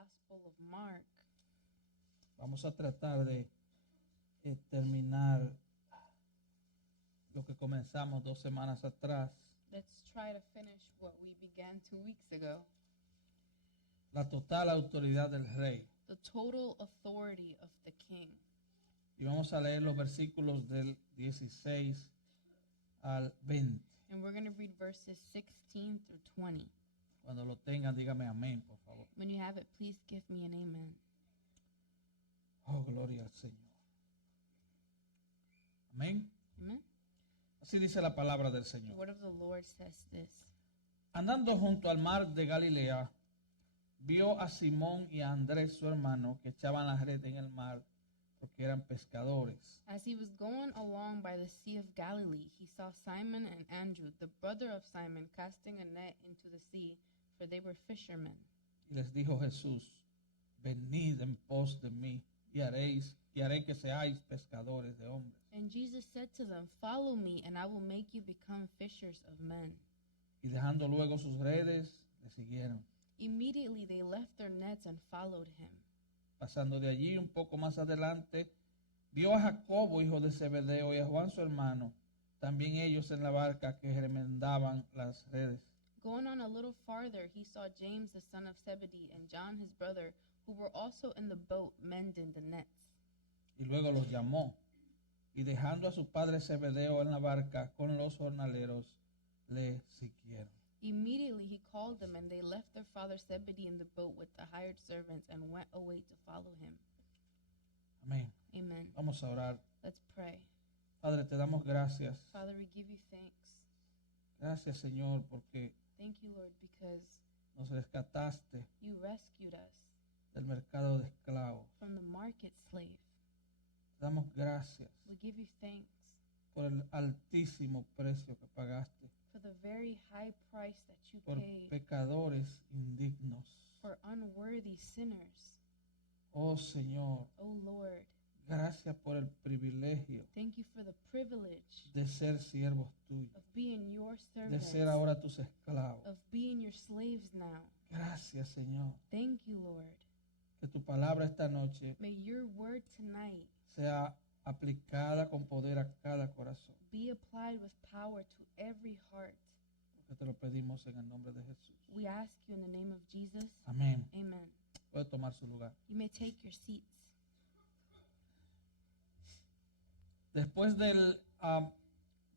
Gospel of Mark. Vamos a tratar de terminar lo que comenzamos 2 semanas atrás. Let's try to finish what we began 2 weeks ago. La total autoridad del rey. The total authority of the king. Y vamos a leer los versículos del 16 al 20. And we're going to read verses 16 through 20. Cuando lo tengan, dígame amén, por favor. When you have it, please give me an amen. Oh, gloria al Señor. Amén. Amen. Así dice la palabra del The Señor. word of the Lord says this. Andando junto al mar de Galilea, vio a Simón y a Andrés, su hermano, que echaban la red en el mar porque eran pescadores. As he was going along by the Sea of Galilee, he saw Simon and Andrew, the brother of Simon, casting a net into the sea, for they were fishermen. Y les dijo Jesús, venid en pos de mí y haré que seáis pescadores de hombres. And Jesus said to them, "Follow me, and I will make you become fishers of men." Y dejando luego sus redes, le siguieron. Immediately they left their nets and followed him. Pasando de allí un poco más adelante, vio a Jacobo, hijo de Zebedeo, y a Juan su hermano, también ellos en la barca que remendaban las redes. Going on a little farther, he saw James the son of Zebedee and John his brother, who were also in the boat mending the nets. Y luego los llamó, y dejando a su padre Zebedeo en la barca con los jornaleros, le siguieron. Immediately he called them, and they left their father Zebedee in the boat with the hired servants and went away to follow him. Amén. Amen. Vamos a orar. Let's pray. Padre, te damos gracias. Father, we give you thanks. Gracias, Señor, porque Thank you, Lord, because nos rescataste you rescued us del mercado de esclavos. from the market slave. Te damos gracias We give you thanks por el altísimo precio que pagaste for the very high price that you por paid pecadores indignos. for unworthy sinners. Oh Señor, Oh Lord, gracias por el privilegio thank you for the privilege de ser siervos tuyos, of being your de servants, ser ahora tus esclavos. of being your slaves now. Gracias, Señor, Thank you, Lord. que tu palabra esta noche May your word tonight sea aplicada con poder a cada corazón, be applied with power to every heart. porque te lo pedimos en el nombre de Jesús. We ask you in the name of Jesus. Amén. Amen. Puede tomar su lugar. You may take your seats. Después del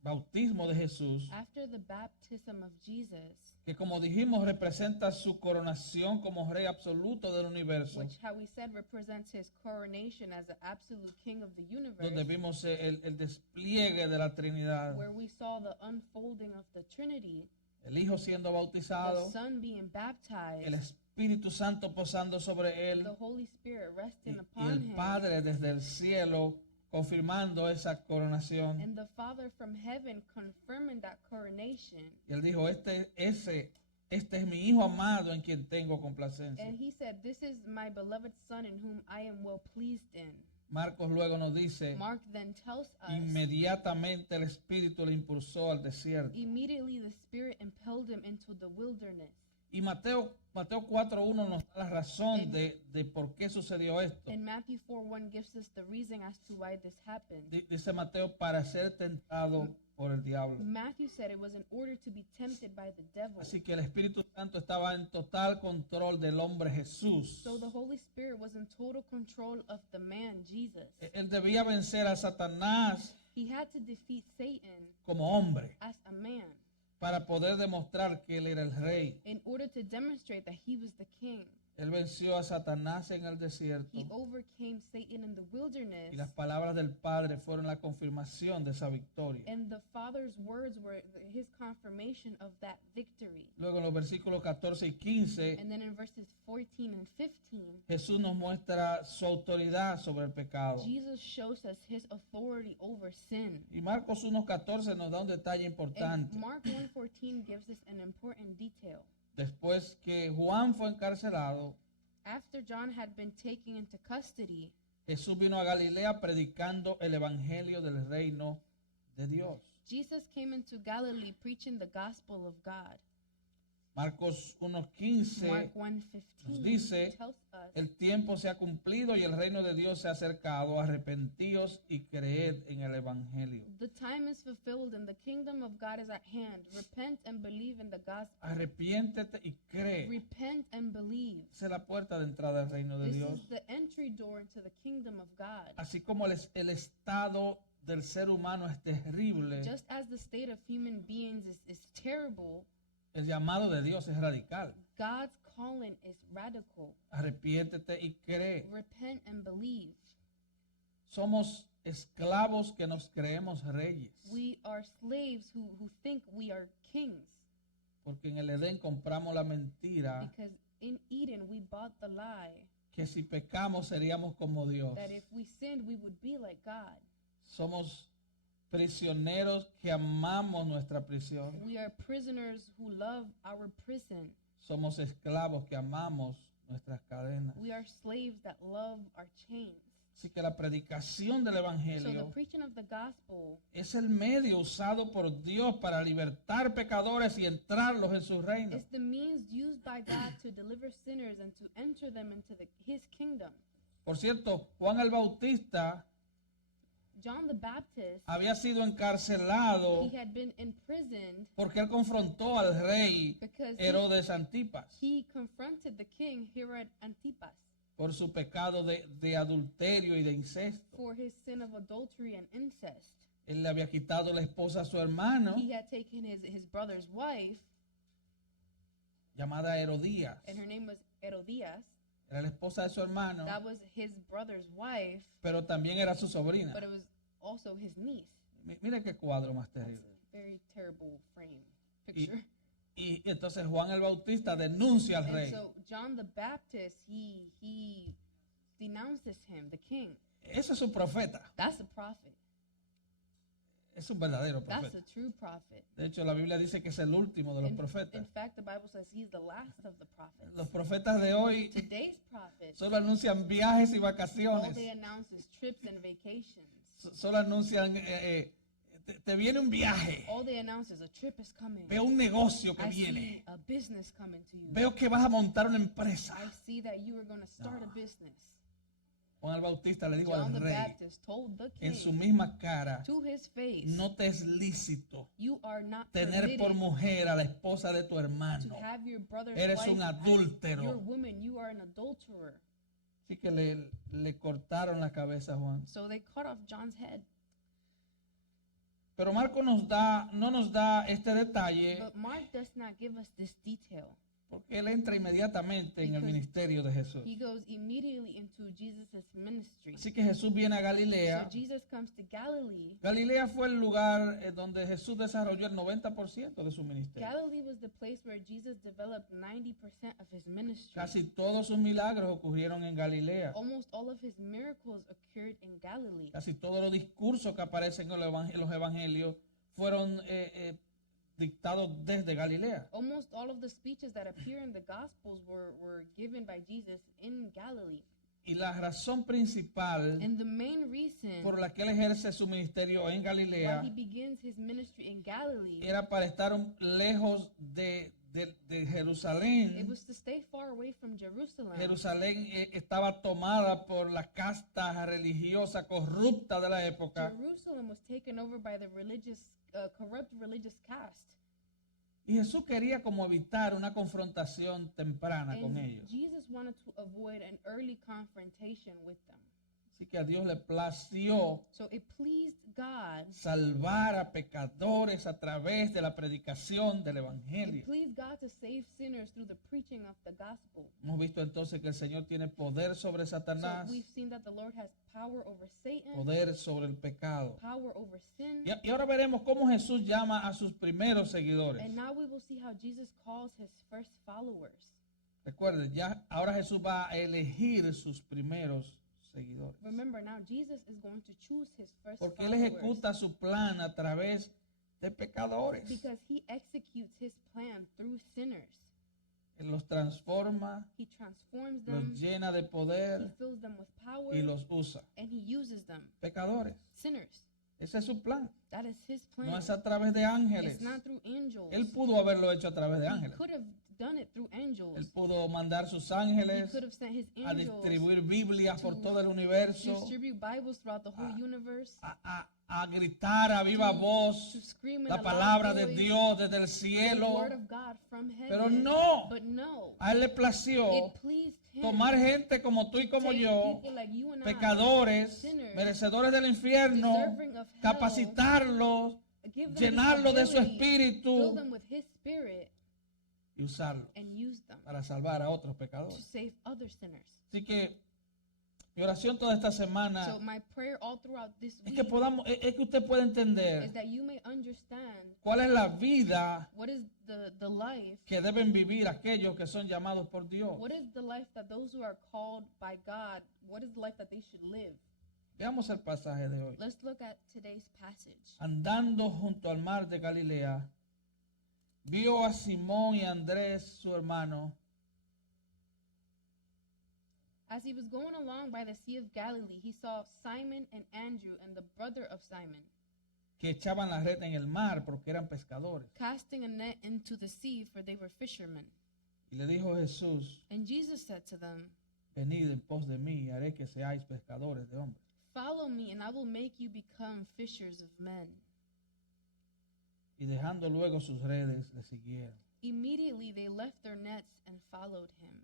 bautismo de Jesús, After the baptism of Jesus, que como dijimos representa su coronación como rey absoluto del universo, which how we said represents his coronation as the absolute king of the donde universe, vimos el despliegue de la Trinidad, where we saw the unfolding of the Trinity, el Hijo siendo the bautizado, Son being el baptized, Espíritu Santo posando sobre él the Holy Spirit y resting y upon el him, Padre desde el cielo confirmando esa coronación. and the Father from heaven confirming that coronation. Y él dijo, este es mi Hijo amado en quien tengo complacencia. And he said, "This is my beloved Son in whom I am well pleased in." Marcos luego nos dice, Mark then tells us, inmediatamente el Espíritu le impulsó al desierto. immediately the Spirit impelled him into the wilderness. Y Mateo 4:1 nos da la razón de por qué sucedió esto. And Matthew 4:1 gives us the reason as to why this happened. Dice Mateo, para ser tentado por el diablo. Matthew said it was in order to be tempted by the devil. Así que el Espíritu Santo estaba en total control del hombre Jesús. So the Holy Spirit was in total control of the man, Jesus. Él debía vencer a Satanás He had to defeat Satan como hombre as a man para poder demostrar que él era el rey. in order to demonstrate that he was the king. Él venció a Satanás en el desierto He overcame Satan in the y las wilderness, palabras del Padre fueron la confirmación de esa victoria. and the Father's words were his confirmation of that victory. Luego en los versículos 14 y 15 And then in verses 14 and 15, Jesús nos muestra su autoridad sobre el pecado. Jesus shows us his authority over sin. Y Marcos 1:14 nos da un detalle And importante. Mark 1:14 gives us an important detail. Después que Juan fue encarcelado, After John had been taken into custody, Jesús vino a Galilea predicando el evangelio del reino de Dios. Jesus came into Galilee preaching the gospel of God. Marcos 1:15 Mark 1:15 nos dice, tells us el tiempo se ha cumplido y el reino de Dios se ha acercado, arrepentíos y creed en el evangelio. the time is fulfilled and the kingdom of God is at hand. Repent and believe in the gospel. Arrepiéntete y cree. Repent and believe. Esa es la puerta de entrada al reino de This Dios. is the entry door into the kingdom of God. Así como el estado del ser humano es terrible, Just as the state of human beings is terrible, el llamado de Dios es radical. God's calling is radical. Arrepiéntete y cree. Repent and believe. Somos esclavos que nos creemos reyes, We are slaves who think we are kings porque en el Edén compramos la mentira because in Eden we bought the lie que si pecamos seríamos como Dios. that if we sinned we would be like God. Somos prisioneros que amamos nuestra prisión. We are prisoners who love our prison. Somos esclavos que amamos nuestras cadenas. We are slaves that love our chains. Así que la predicación del So the Evangelio preaching of the gospel es el medio usado por Dios para libertar pecadores y entrarlos en su reino. is the means used by God to deliver sinners and to enter them into his kingdom. Por cierto, Juan el Bautista John the Baptist, había sido encarcelado he had been imprisoned porque él confrontó al rey because Herodes Antipas he confronted the king Herod Antipas por su pecado de adulterio y de incesto. for his sin of adultery and incest. Él le había quitado la esposa a su hermano, He had taken his brother's wife, llamada Herodías. and her name was Herodias. Era la esposa de su hermano, That was his brother's wife, pero también era su sobrina. but it was also his niece. Mire qué cuadro más That's terrible. a very terrible picture. Y entonces Juan el Bautista denuncia al And rey. so John the Baptist, he denounces him, the king. Ese es un profeta, That's a prophet. es un verdadero That's profeta. a true prophet. De hecho, la Biblia dice que es el último de los In profetas. fact, the Bible says he's the last of the prophets. Los profetas de hoy Today's prophets, solo anuncian viajes y all vacaciones. they announce is trips and vacations. Solo anuncian, te viene un viaje. All they announce is a trip is coming. Veo un negocio que I viene. see a business coming to you. Veo que vas a montar una empresa. I see that you are going to start a business. Juan el Bautista le dijo John al the rey Baptist told the en su king misma cara, to his face, no te es lícito you are not tener por permitted mujer a la esposa de tu to hermano. have your brother's Eres wife un as adúltero. your woman. You are an adulterer. Así que le cortaron la cabeza a Juan. So they cut off John's head. Pero Marco no nos da este detalle But Mark does not give us this detail. porque él entra inmediatamente en el Because ministerio de Jesús. He goes immediately into Jesus' ministry. Así que Jesús viene a So Galilea. Jesus comes to Galilee. Galilea fue el lugar donde Jesús desarrolló el 90% de su ministerio. Galilee was the place where Jesus developed 90% of his ministry. Casi todos sus milagros ocurrieron en Galilea. Almost all of his miracles occurred in Galilee. Casi todos los discursos que aparecen en los evangelios fueron dictados desde Galilea. Almost all of the speeches that appear in the Gospels were given by Jesus in Galilee. Y la razón principal And the main reason por la que él ejerce su ministerio en why Galilea he begins his ministry in Galilee, era para estar lejos de it Jerusalén. was to stay far away from Jerusalem. Jerusalén estaba tomada por la casta religiosa corrupta de la época. Jerusalem was taken over by the corrupt religious caste. Y Jesús quería como evitar una confrontación temprana con And ellos. Jesus wanted to avoid an early confrontation with them. Así que a Dios le plació So it pleased God. salvar a pecadores a través de la predicación del It Evangelio. pleased God to save sinners through the preaching of the gospel. Hemos visto entonces que el Señor tiene poder sobre So Satanás, we've seen that the Lord has power over Satan, poder sobre el pecado. power over sin. Y ahora veremos cómo Jesús llama a sus primeros seguidores. And now we will see how Jesus calls his first followers. Recuerden, ya ahora Jesús va a elegir sus primeros seguidores. Remember, now Jesus is going to choose his first Porque Él followers ejecuta su plan a través de pecadores. because he executes his plan through sinners. Él los transforma, He transforms los them, llena de he poder fills them with power, y los usa. and he uses them. Pecadores. Sinners. Ese es su plan. That is his plan. No es a través de ángeles. It's not through angels. Él pudo haberlo hecho a través de He ángeles. could have done it through angels. Él pudo mandar sus He ángeles could have sent his a angels distribuir Biblias por to todo el universo, distribute Bibles throughout the whole universe, a gritar a viva to voz scream in la a loud palabra de voice Dios desde el the cielo. word of God from Pero heaven. no, But no, a él le plació it pleased him tomar gente como tú y como take yo, people like you and I, pecadores, sinners, merecedores del infierno, deserving of hell, capacitarlos, give them the llenarlos de su ability, fill espíritu them with his spirit, y usarlos and use them para salvar a otros to pecadores. save other sinners. Así que mi oración toda esta semana So my prayer all throughout this es que week es que usted pueda entender is that you may understand cuál es la vida what is the life, que deben vivir aquellos que son llamados por Dios. what is the life that those who are called by God, what is the life that they should live. Veamos el pasaje de hoy. Let's look at today's passage. Andando junto al mar de Galilea, vio a Simón y a Andrés, su hermano, As he was going along by the Sea of Galilee, he saw Simon and Andrew and the brother of Simon que echaban la red en el mar porque eran pescadores. casting a net into the sea, for they were fishermen. Y le dijo Jesús, And Jesus said to them, venid en pos de mí y haré que seáis pescadores de hombres. "Follow me, and I will make you become fishers of men." Y dejando luego sus redes, le siguieron. Immediately they left their nets and followed him.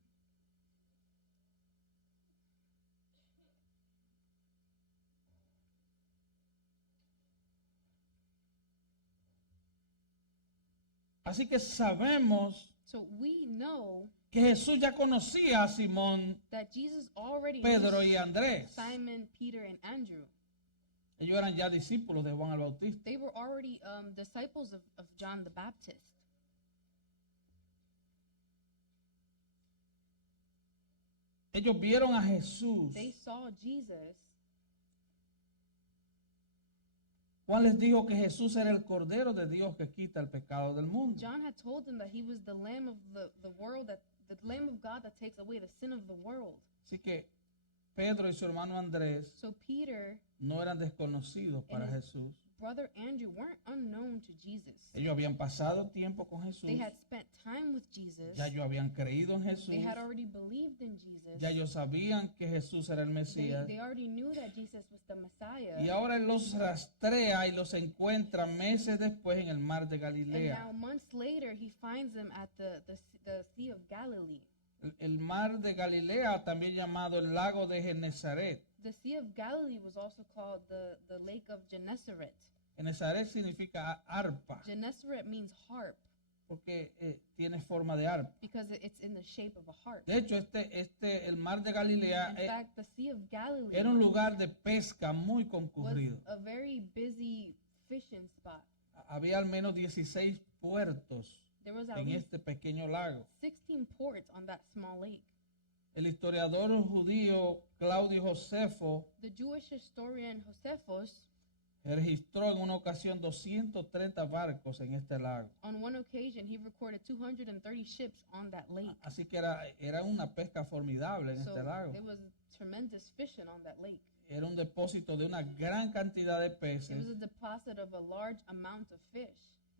Así que sabemos So we know que Jesús ya conocía a Simón, that Jesus already Pedro knew y Andrés. Simon, Peter, and Andrew. Ellos eran ya discípulos de Juan el Bautista. They were already disciples of John the Baptist. Ellos vieron a Jesús. They saw Jesus. Juan les dijo que Jesús era el Cordero de Dios que quita el pecado del mundo. John had told them that he was the Lamb of the world, that the Lamb of God that takes away the sin of the world. Así que Pedro y su hermano Andrés So Peter, no eran desconocidos para And- Jesús. brother Andrew, weren't unknown to Jesus. Ellos habían pasado tiempo con Jesús. They had spent time with Jesus. Ya ellos habían creído en Jesús. They had already believed in Jesus. Ya ellos sabían que Jesús era el Mesías. They already knew that Jesus was the Messiah. Y ahora Él los rastrea y los encuentra meses después en el mar de And now Galilea. months later, he finds them at the Sea of Galilee. El mar de Galilea, también llamado el lago de Genezaret. The Sea of Galilee was also called the Lake of Gennesaret. Genezaret significa arpa, Gennesaret means harp porque tiene forma de arpa. because it's in the shape of a harp. De hecho, el mar de Galilea In fact, the Sea of Galilee era un lugar de pesca muy was concurrido. a very busy fishing spot. Había al menos 16 puertos There was at en least este pequeño lago. 16 ports on that small lake. El historiador judío Claudio Josefo The Jewish historian Josephus, registró en una ocasión 230 barcos en este lago. on one occasion, he recorded 230 ships on that lake. Así que era una pesca formidable en So este lago. it was tremendous fishing on that lake. Era un depósito de una gran cantidad de It was peces. a deposit of a large amount of fish.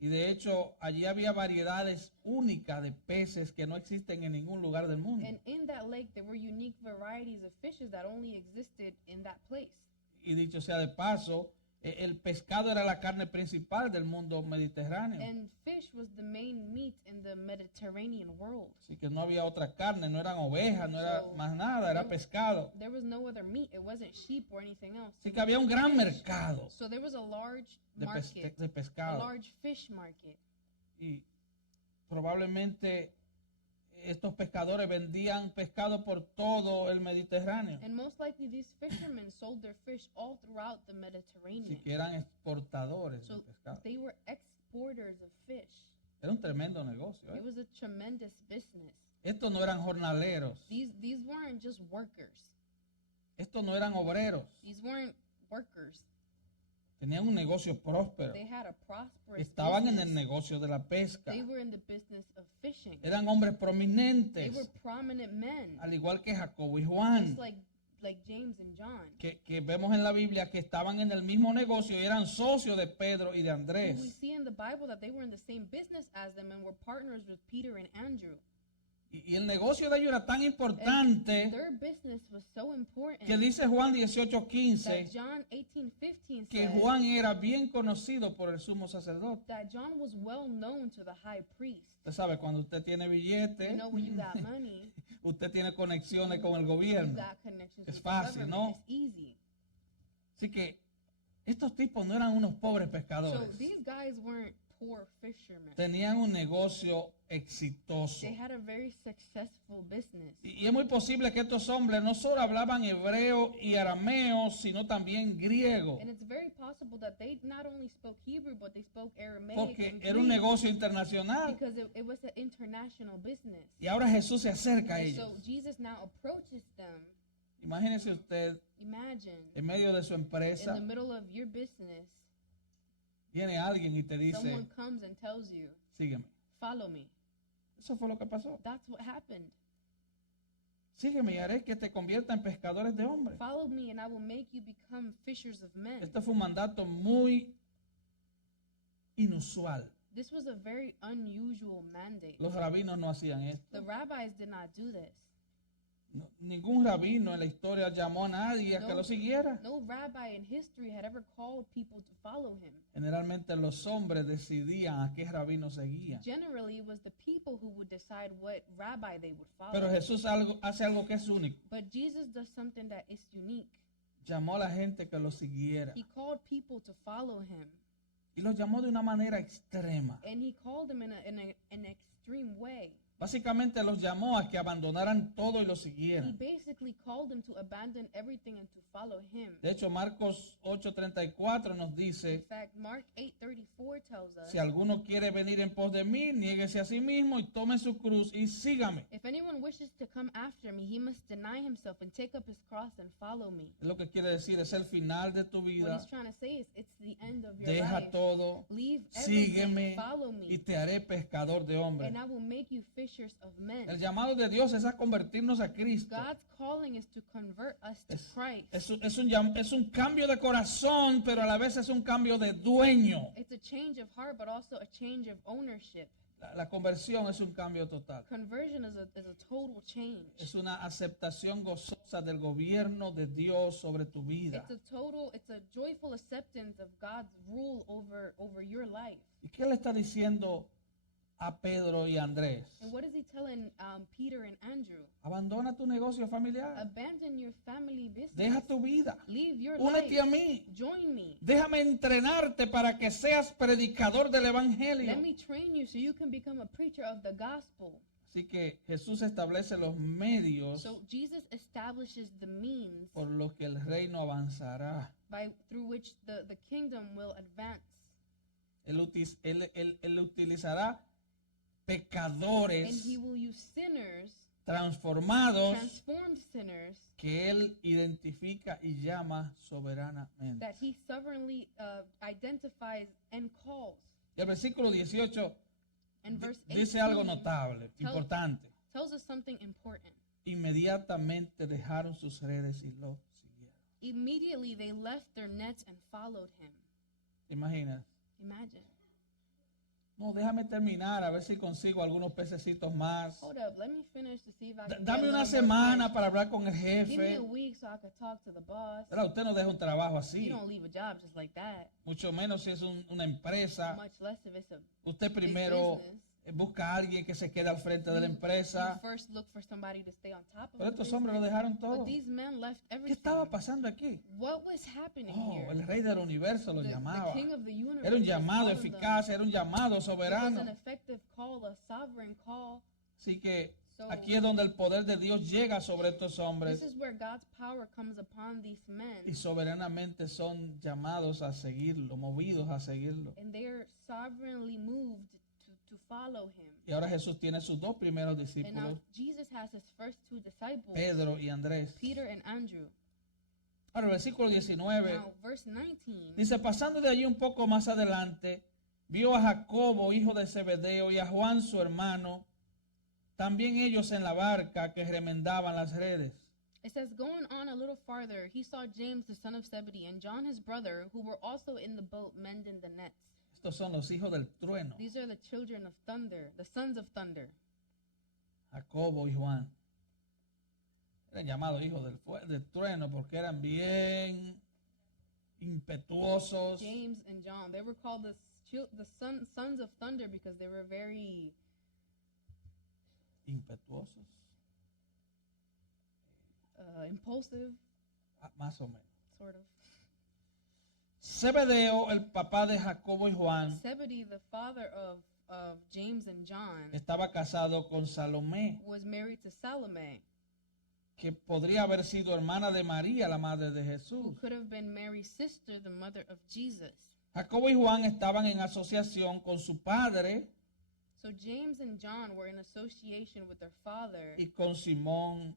Y de hecho, allí había variedades únicas de peces que no existen en ningún lugar del mundo. And in that lake, there were unique varieties of fishes that only existed in that place. Y dicho sea de paso, el pescado era la carne principal del mundo mediterráneo. And fish was the main meat in the Mediterranean world. Así que no había otra carne, no eran ovejas, no era So, más nada, era there- pescado. There was no other meat. It wasn't sheep or anything else. Así It que había un was gran fish. mercado So there was a large de, market, de a pescado. large fish market. Y probablemente estos pescadores vendían pescado por todo el Mediterráneo. And most likely these fishermen sold their fish all throughout the Así Mediterranean. que eran exportadores de So pescado. they were exporters of fish. Era un tremendo negocio. It was a tremendous business. Estos no eran jornaleros. These weren't just workers. Estos no eran obreros. These weren't workers. Tenían un negocio próspero. They had a prosperous Estaban en business. el negocio de la pesca. They were in the business of fishing. Eran hombres They prominentes, were prominent men, al igual que Jacobo y Juan. just like like James and John. que vemos en la Biblia que estaban en el mismo negocio y eran socios de Pedro y de And we Andrés. see in the Bible that they were in the same business as them and were partners with Peter and Andrew. Y el negocio de ellos era tan And importante their business was so important que dice Juan that 18:15 John 18:15 que says Juan era bien conocido por el sumo sacerdote. that John was well known to the high priest. Usted sabe, cuando usted tiene billete, You know, when you got money, usted tiene conexiones con el you gobierno. got connections Es with the fácil, government. ¿no? It's easy. Así que estos tipos no eran unos pobres So pescadores. these guys weren't poor fishermen. Tenían un negocio exitoso. They had a very successful business. Y es muy posible que estos hombres no solo hablaban hebreo y arameo, sino también griego. And it's very possible that they not only spoke Hebrew, but they spoke Aramaic Porque and era un Greek, negocio internacional. because it was an international business. Y ahora Jesús se acerca a And ellos. so Jesus now approaches them. Imagínese usted, Imagine en medio de su in empresa, the middle of your business, viene alguien y te dice, someone comes and tells you, sígueme. follow me. Eso fue lo que pasó. That's what happened. Sígueme y haré que te convierta en pescadores de hombres. Follow me and I will make you become fishers of men. Este fue un mandato muy inusual. This was a very unusual mandate. Los rabinos no hacían esto. The rabbis did not do this. Ningún rabino en la historia llamó a nadie a que No. lo siguiera. No rabbi in history had ever called people to follow him. Generalmente los hombres decidían a qué rabino seguían. Generally, it was the people who would decide what rabbi they would follow. Pero Jesús hace algo que es único. But Jesus does something that is unique. Llamó a la gente que lo siguiera. He called people to follow him. Y los llamó de una manera extrema. And he called them in an extreme way. Básicamente los llamó a que abandonaran todo y lo He siguieran. basically called them to abandon everything and to follow him. De hecho, Marcos 8:34 nos In dice, fact, Mark 8:34 tells us, si alguno quiere venir en pos de mí, niéguese a sí mismo y tome su cruz y sígame. if anyone wishes to come after me, he must deny himself and take up his cross and follow me. Es lo que quiere decir, es el final de tu What vida. he's trying to say is it's the end of your Deja life. todo, Leave everything, sígueme follow y me, te haré pescador de hombres. and I will make you fishers of men. El llamado de Dios es a convertirnos a Cristo. God's calling is to convert us to Christ. Es un cambio de corazón, pero a la vez es un cambio de dueño. It's a change of heart, but also a change of ownership. La conversión es un cambio total. Conversion is a total change. Es una aceptación gozosa del gobierno de Dios sobre tu vida. It's a joyful acceptance of God's rule over your life. ¿Y qué le está diciendo a Pedro y Andrés? And what is he telling Peter and Andrew? Abandona tu negocio familiar. Abandon your family business. Deja tu vida. Leave your Únete a life. mí. Join me. Déjame entrenarte para que seas predicador del evangelio. Let me train you so you can become a preacher of the gospel. Así que Jesús establece los medios So Jesus establishes the means por los que el reino avanzará. through which the kingdom will advance. Él utilizará And pecadores he will use sinners, transformados transformed sinners, que él identifica y llama soberanamente. that he sovereignly identifies and calls. Y el versículo 18 And verse dice algo 18 notable, importante. tells us something important. Inmediatamente dejaron sus redes y lo siguieron. Immediately they left their nets and followed him. ¿Te imaginas? Imagine. No, déjame terminar a ver si consigo algunos pececitos más. Hold up, let me finish to see if I can Dame get a una little more semana fish. para hablar con el Give me jefe. a week so I could talk to the boss. ¿Verdad? Usted no deja un trabajo You así, don't leave a job just like that. mucho menos si es una empresa. Much less if it's a Usted big primero business. busca a alguien que se quede al frente de la You empresa. first look for somebody to stay on top of Pero the estos business. hombres lo dejaron todo. But these men left ¿Qué everything. estaba pasando aquí? What was happening Oh, here? el rey del universo lo The llamaba. king of the universe Era un was llamado calling them. eficaz, era un llamado It was soberano. an effective call, a sovereign call. Así que So aquí es donde el poder de Dios llega sobre estos hombres this is where God's power comes upon these men, y soberanamente son llamados a seguirlo, movidos a seguirlo. and they are sovereignly moved to follow him. Y ahora Jesús tiene sus dos primeros And now discípulos, Jesus has his first two disciples, Pedro y Andrés. Peter and Andrew. Ahora el versículo 19 Now, verse 19, dice, pasando de allí un poco más adelante, vio a Jacobo, hijo de Zebedeo, y a Juan, su hermano, también ellos en la barca que remendaban las redes. It says, going on a little farther, he saw James, the son of Zebedee, and John, his brother, who were also in the boat mending the nets. Estos son los hijos del trueno, These are the children of thunder, the sons of thunder. Jacobo y Juan. Eran llamados hijos del trueno porque eran bien impetuosos, James and John. They were called the sons of thunder because they were very impetuosos, impulsive, más o menos. sort of. Zebedeo, el papá de Jacobo y Juan, Zebedee, the father of James and John, estaba casado con Salomé, was married to Salome, que podría haber sido hermana de María, la madre de who Jesús. could have been Mary's sister, the mother of Jesus. Jacobo y Juan estaban en asociación con su padre So James and John were in association with their father y con Simón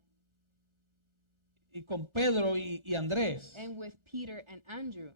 y con Pedro y Andrés, and with Peter and Andrew,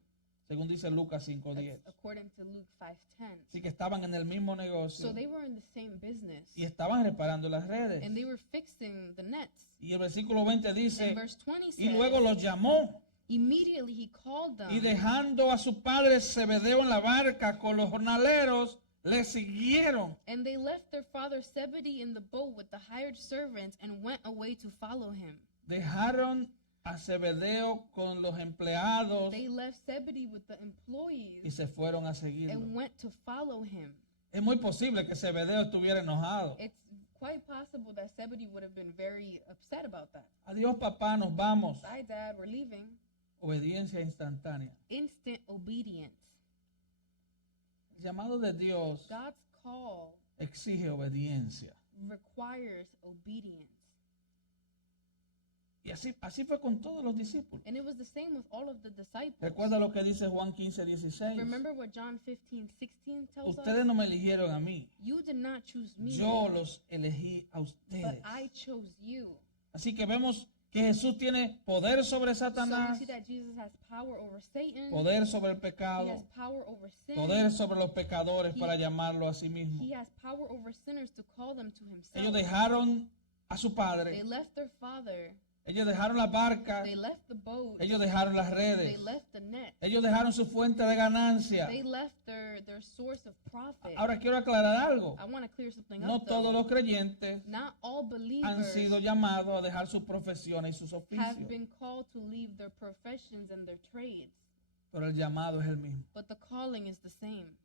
según dice Lucas 5:10. that's according to Luke 5:10. Así que estaban en el mismo negocio So they were in the same business, y estaban reparando las redes. and they were fixing the nets. Y el versículo 20 dice, And verse 20 y says, luego los llamó, immediately he called y them, dejando a su padre Zebedeo en la barca con los jornaleros, le siguieron. and they left their father Zebedee in the boat with the hired servants and went away to follow him. Dejaron a Zebedeo con los empleados They left Zebedee with the y employees se fueron a seguirlo. and went to follow him. Es muy posible que Zebedeo estuviera enojado. It's quite possible that Zebedee would have been very upset about that. Adiós, papá, nos vamos. Bye, Dad, we're leaving. Obediencia instantánea. Instant obedience. El llamado de Dios God's call exige obediencia. requires obedience. Y así fue con todos los discípulos. And it was the same with all of the disciples. Recuerda lo que dice Juan 15:16. Remember what John 15:16 tells us? Ustedes no me eligieron a mí. You did not choose me, Yo los elegí a but ustedes. I chose you. Así que vemos que Jesús tiene poder sobre So we Satanás, see that Jesus has power over Satan. poder sobre el He pecado, has power over sin. poder sobre los pecadores para llamarlo a sí mismo. He has power over sinners to call them to himself. Ellos dejaron a su They padre, left their father. ellos dejaron la barca, They left the boat. ellos dejaron las They redes, left the net. ellos dejaron su fuente de ganancia. They left their source of profit. Ahora quiero aclarar algo. I want to clear something No up, though. todos los creyentes Not all han believers sido llamados a dejar sus profesiones y sus have oficios, been called to leave their professions and their trades, pero el llamado es el mismo. but the calling is the same.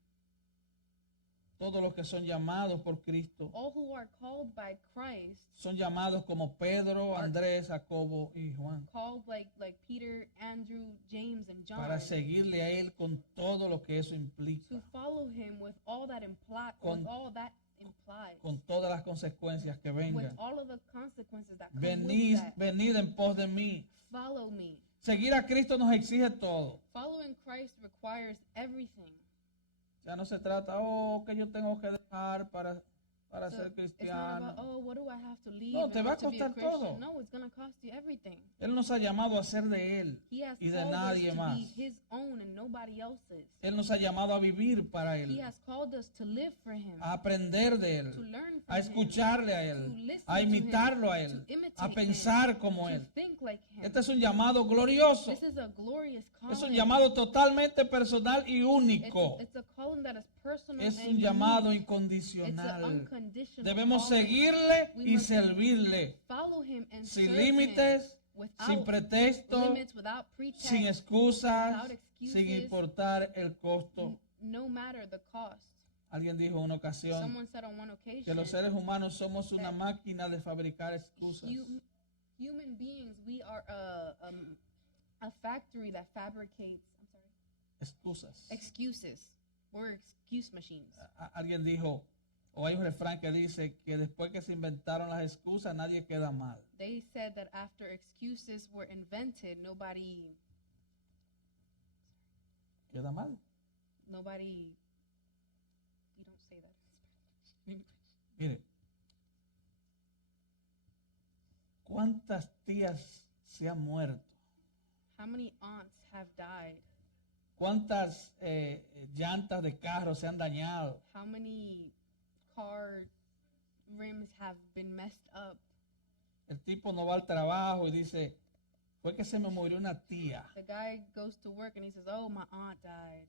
Todos los que son llamados por Cristo All who are called by Christ, son llamados como Pedro, Andrés, Jacobo y Juan, called like Peter, Andrew, James, and John, para seguirle a Él con todo lo que eso implica, to follow him with all that implies, Con- con todas las consecuencias que with vengan. all of the consequences that come Venid, with that. venid en pos de mí. Follow me. Seguir a Cristo nos exige todo. Following Christ requires everything. Ya no se trata, que yo tengo que dejar para So ser it's not cristiano. about, oh, what do I have to leave No, in te va order a to be a costar Christian? todo. No, it's going to cost you everything. Él nos ha llamado a ser de Él He has y de called us nadie to más. be his own and nobody else's. Él nos ha llamado a vivir para He Él, has called us to live for him, a aprender de Él, to learn from a escucharle a to Él, listen a to him, imitarlo a Él, to imitate a pensar como him, Él. to think like him. Este es un llamado glorioso. This is a glorious calling. Es un llamado totalmente personal y It's único. a calling that is personal Es and un llamado unique. It's incondicional. an unconditional Debemos calling. seguirle We y must servirle Follow him and sin serve límites, him sin without pretexto, limits, without pretext, sin excusas, without excuses, sin importar el costo. no matter the cost. Alguien dijo en una ocasión Someone said on one occasion, que los seres humanos somos una máquina de fabricar excusas. human beings, we are a factory that fabricates Excusas. excuses. We're excuse machines. Alguien dijo, o hay un refrán que dice que después que se inventaron las excusas nadie queda mal. They said that after excuses were invented, nobody, ¿Queda mal? you don't say that in Spanish. Mire, ¿cuántas tías se han muerto? How many aunts have died? ¿Cuántas llantas de carro se han dañado? How many car rims have been messed up? El tipo no va al trabajo y dice, fue que se me murió una tía, The guy goes to work and he says, "Oh, my aunt died.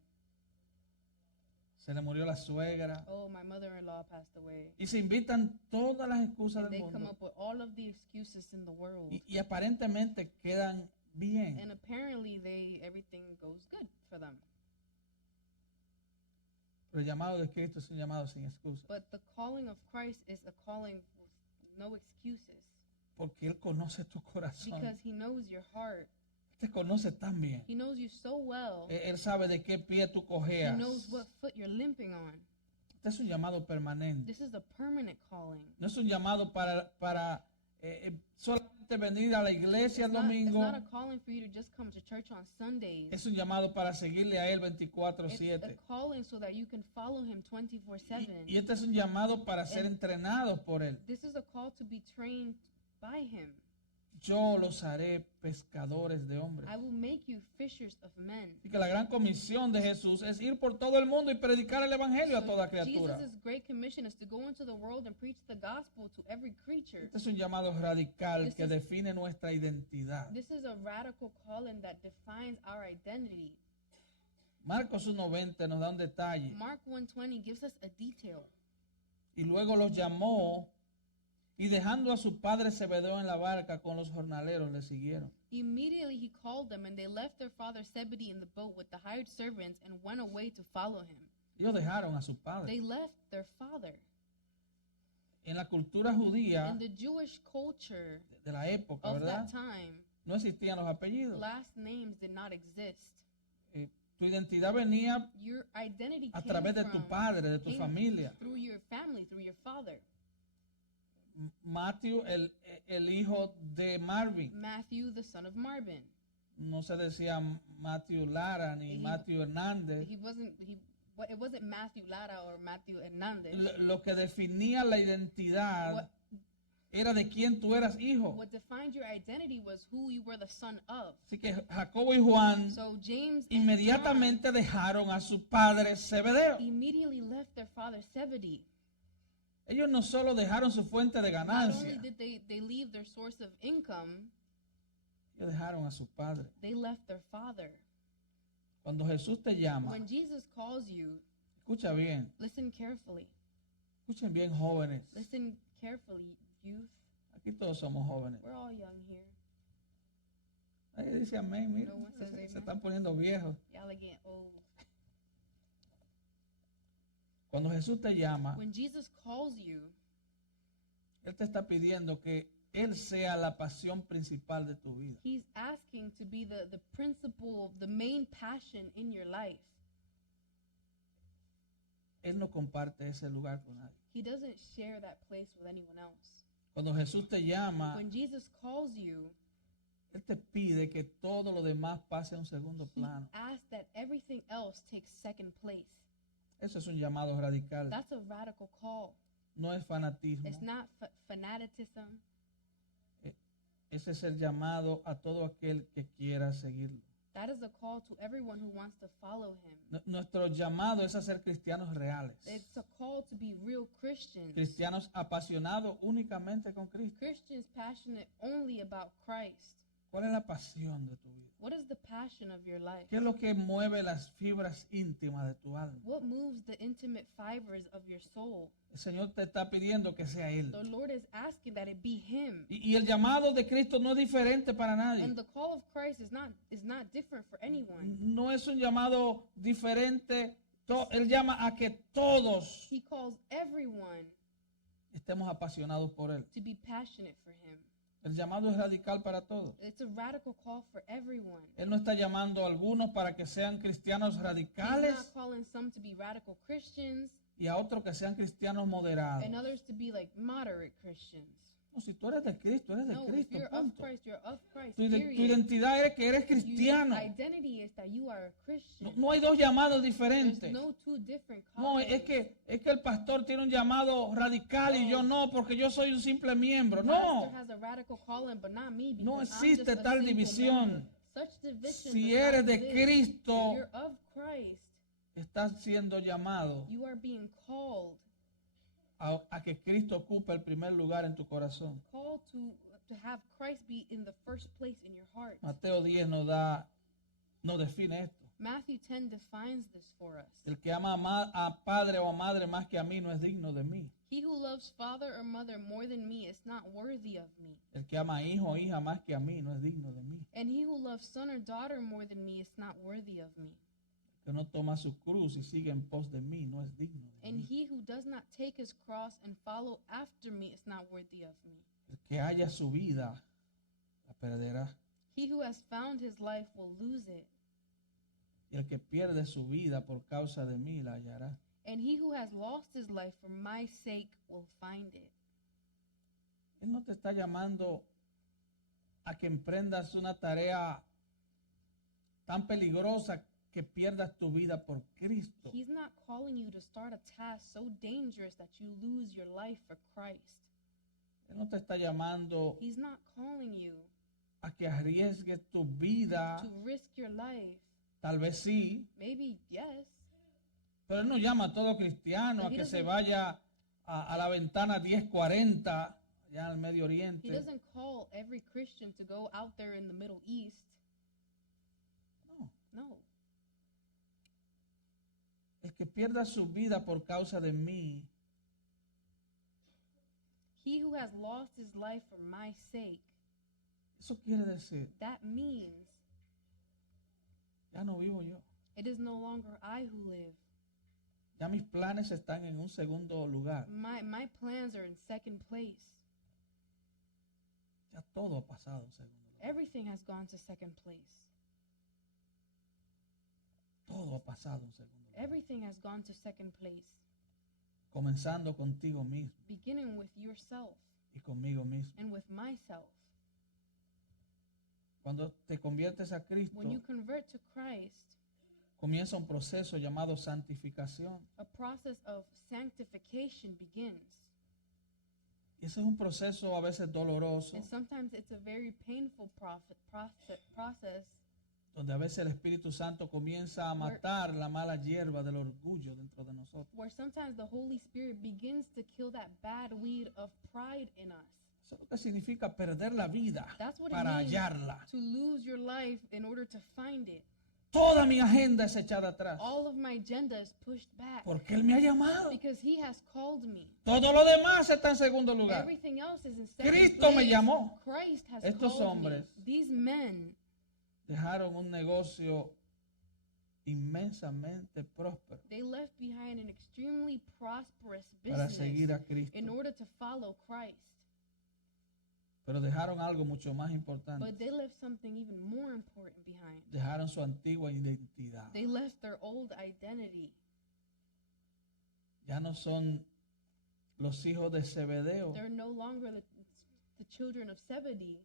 se le murió la suegra. Oh, my mother-in-law passed away." Y se invitan todas las excusas And del they come mundo. up with all of the excuses in the world. Y aparentemente quedan bien. And apparently everything goes good for them. Pero el llamado de Cristo es un llamado sin excusas. But the calling of Christ is a calling with no excuses. Porque Él conoce tu corazón. Because he knows your heart. Te conoce tan bien. He knows you so well. Él sabe de qué pie tú He cojeas. knows what foot you're limping on. Este es un llamado permanente. This is a permanent calling. No es un llamado para solamente venir a la iglesia el It's domingo. not a calling for you to just come to church on Sundays. Es un llamado para seguirle a Él It's a 24/7. calling so that you can follow him 24/7. Y este es un llamado para ser entrenados por Él. This is a call to be trained by him. Yo los haré pescadores de hombres. I will make you fishers of men. Y que la gran comisión de Jesús es ir por todo el mundo y predicar el evangelio a toda So criatura. Jesus' great commission is to go into the world and preach the gospel to every creature. Este es un llamado radical This que is- define nuestra identidad. This is a radical calling that defines our identity. Marcos 1:20 nos da un detalle. Mark 1:20 gives us a detail. Y luego los llamó y dejando a su padre Zebedeo en la barca con los jornaleros le siguieron. Immediately he called them, and they left their father Zebedee in the boat with the hired servants and went away to follow him. Ellos dejaron a su padre. They left their father. En la cultura judía In the Jewish culture de la época, of ¿verdad? that time, No existían los apellidos. last names did not exist. Tu identidad venía Your identity a came través de tu from, padre, de tu came familia. through your family, through your father. Matthew, el hijo de Marvin. Matthew, the son of Marvin. No se decía Matthew Lara ni He- Matthew Hernández. It wasn't Matthew Lara or Matthew Hernandez. Lo que definía la identidad What, era de quién tú eras hijo. what defined your identity was who you were the son of. Así que Jacobo y Juan So James and inmediatamente dejaron a su padre Zebedeo. John immediately left their father Zebedee. Ellos no solo dejaron su fuente de Not ganancia, only did they leave their source of income, ellos dejaron a su padre. they left their father. Cuando Jesús te llama, When Jesus calls you, escucha bien, listen carefully. escuchen bien jóvenes. Listen carefully, youth. Aquí todos somos jóvenes. We're all young here. Ahí dice amén, mira, No one says se amen. están poniendo viejos. Y'all are getting old. Cuando Jesús te llama, When Jesus calls you, Él te está pidiendo que Él sea la pasión principal de tu vida. he's asking to be the principal, the main passion in your life. Él no comparte ese lugar con nadie. He doesn't share that place with anyone else. Cuando Jesús te llama, When Jesus calls you, Él te pide que todo lo demás pase a un segundo he plano. asks that everything else takes second place. Eso es un llamado radical. That's a radical call. No es fanatismo. It's not fanaticism. Ese es el llamado a todo aquel que quiera seguirlo. That is a call to everyone who wants to follow him. Nuestro llamado es a ser cristianos reales. It's a call to be real Christians. Cristianos apasionados únicamente con Cristo. Christians passionate only about Christ. ¿Cuál es la pasión de tu vida? What is the passion of your life? ¿Qué es lo que mueve las fibras íntimas de tu alma? What moves the intimate fibers of your soul? El Señor te está pidiendo que sea Él. The Lord is asking that it be him. Y el llamado de Cristo no es diferente para nadie. And the call of Christ is not different for anyone. No es un llamado diferente. Él llama a que todos He calls everyone estemos apasionados por Él. to be passionate for him. El llamado es radical para todos. It's a radical call for everyone. Él no está llamando a algunos para que sean cristianos He's radicales not calling some to be radical Christians y a otros que sean cristianos moderados. and others to be like moderate Christians. No, si tú eres de Cristo, eres de No, if Cristo. you're of Punto. Christ, you're of Christ. Tu Period. identidad es que eres Your cristiano. identity is that you are a Christian. No hay dos llamados There's diferentes. no two different No, callings. es que el pastor tiene un llamado radical y yo no, porque yo soy un simple miembro. The No, pastor has a radical calling, but not me. no because I'm existe just a tal simple división. member. Such division Si does not eres de exist. Cristo, If you're of Christ, estás siendo llamado you are being called a que Cristo ocupe el primer lugar en tu corazón. to to have Christ be in the first place in your heart. Mateo 10 nos define esto. Matthew 10 defines this for us. El que ama a padre o a madre más que a mí no es digno de mí. He who loves father or mother more than me is not worthy of me. El que ama a hijo o hija más que a mí no es digno de mí. And he who loves son or daughter more than me is not worthy of me. El que no toma su cruz y sigue en pos de mí no es digno de And mí. he who does not take his cross and follow after me is not worthy of me. El que haya su vida la perderá. He who has found his life will lose it. Y el que pierde su vida por causa de mí la hallará. And he who has lost his life for my sake will find it. Él no te está llamando a que emprendas una tarea tan peligrosa que pierdas tu vida por Cristo. He's not calling you to start a task so dangerous that you lose your life for Christ. Él no te está llamando He's not calling you a que arriesgues tu vida. to risk your life. Tal vez sí, Maybe, yes. pero Él no llama a todo cristiano a But he que se doesn't- vaya a la ventana 1040, allá al Medio He Oriente. doesn't call every Christian to go out there in the Middle East. No. No. El que pierda su vida por causa de mí, He who has lost his life for my sake, eso quiere decir, that means ya no vivo yo. it is no longer I who live. Ya mis planes están en un segundo lugar. My plans are in second place. Ya todo ha pasado en segundo lugar. Everything has gone to second place. Todo ha pasado en segundo lugar. Everything has gone to second place. Comenzando contigo mismo Beginning with yourself y conmigo mismo. and with myself. Cuando te conviertes a Cristo, When you convert to Christ, comienza un proceso llamado santificación. a process of sanctification begins. Y ese es un proceso a veces doloroso, And sometimes it's a very painful process donde a veces el Espíritu Santo comienza a matar la mala hierba del orgullo dentro de nosotros. where sometimes the Holy Spirit begins to kill that bad weed of pride in us. Eso es lo que significa perder la vida That's what it para means hallarla. to lose your life in order to find it. Toda mi agenda es echada atrás, All of my agenda is pushed back porque Él me ha llamado. because He has called me. Todo lo demás está en segundo lugar. Everything else is in second Cristo me place. llamó. Christ has Estos called hombres me. These men dejaron un negocio inmensamente próspero they left behind an extremely prosperous para business seguir a Cristo, in order to follow Christ. pero dejaron algo mucho más importante. But they left something even more important behind. Dejaron su antigua identidad. They left their old identity. Ya no son los hijos de Zebedeo, They're no longer the children of Zebedee.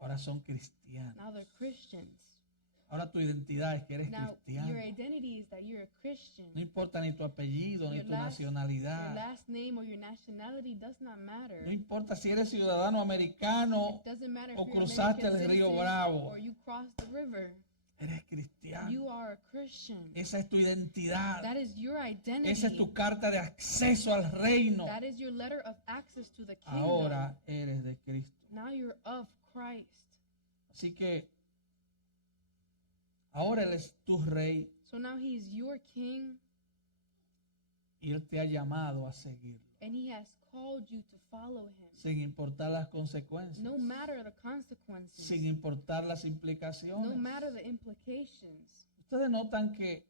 ahora son cristianos. Now they're Christians. Ahora tu identidad es que eres Now cristiano. your identity is that you're a Christian. No importa ni tu apellido, ni Your tu Your nacionalidad. last name or your nationality does not matter. No importa si eres ciudadano americano, It doesn't matter o if you're an cruzaste American el río citizen Bravo. or you crossed the river. eres cristiano. You are a Christian. Esa es tu identidad. That is your identity. Esa es tu carta de acceso al reino. That is your letter of access to the kingdom. Ahora eres de Cristo. Now you're of Christ. Así que ahora Él es tu rey So now he is your king, y Él te ha llamado a seguirlo, and he has called you to follow him. sin importar las consecuencias, No matter the consequences. sin importar las No implicaciones. matter the implications. Ustedes notan que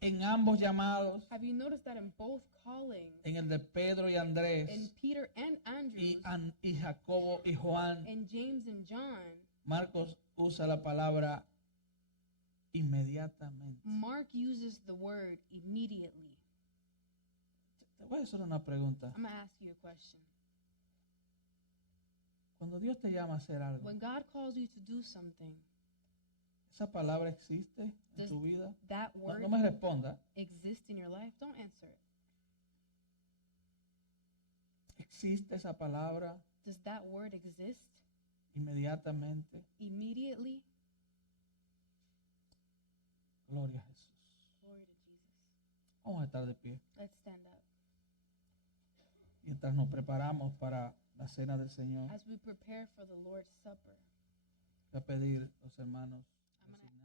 en ambos llamados, Have you noticed that in both callings, en el de Pedro y Andrés, in Peter and Andrew, y Jacobo y Juan, and James and John, Marcos usa la palabra inmediatamente. Mark uses the word immediately. Te voy a hacer una pregunta. I'm going to ask you a question. Cuando Dios te llama a hacer algo, When God calls you to do something, ¿esa palabra existe en Does tu vida? that No, word no me responda. exist in your life? Don't answer it. ¿Existe esa palabra Does that word exist inmediatamente? immediately? Gloria a Jesús. Glory to Jesus. Vamos a estar de pie Let's stand up. mientras nos preparamos para la cena del Señor, as we prepare for the Lord's Supper, voy a pedir a los hermanos I'm going to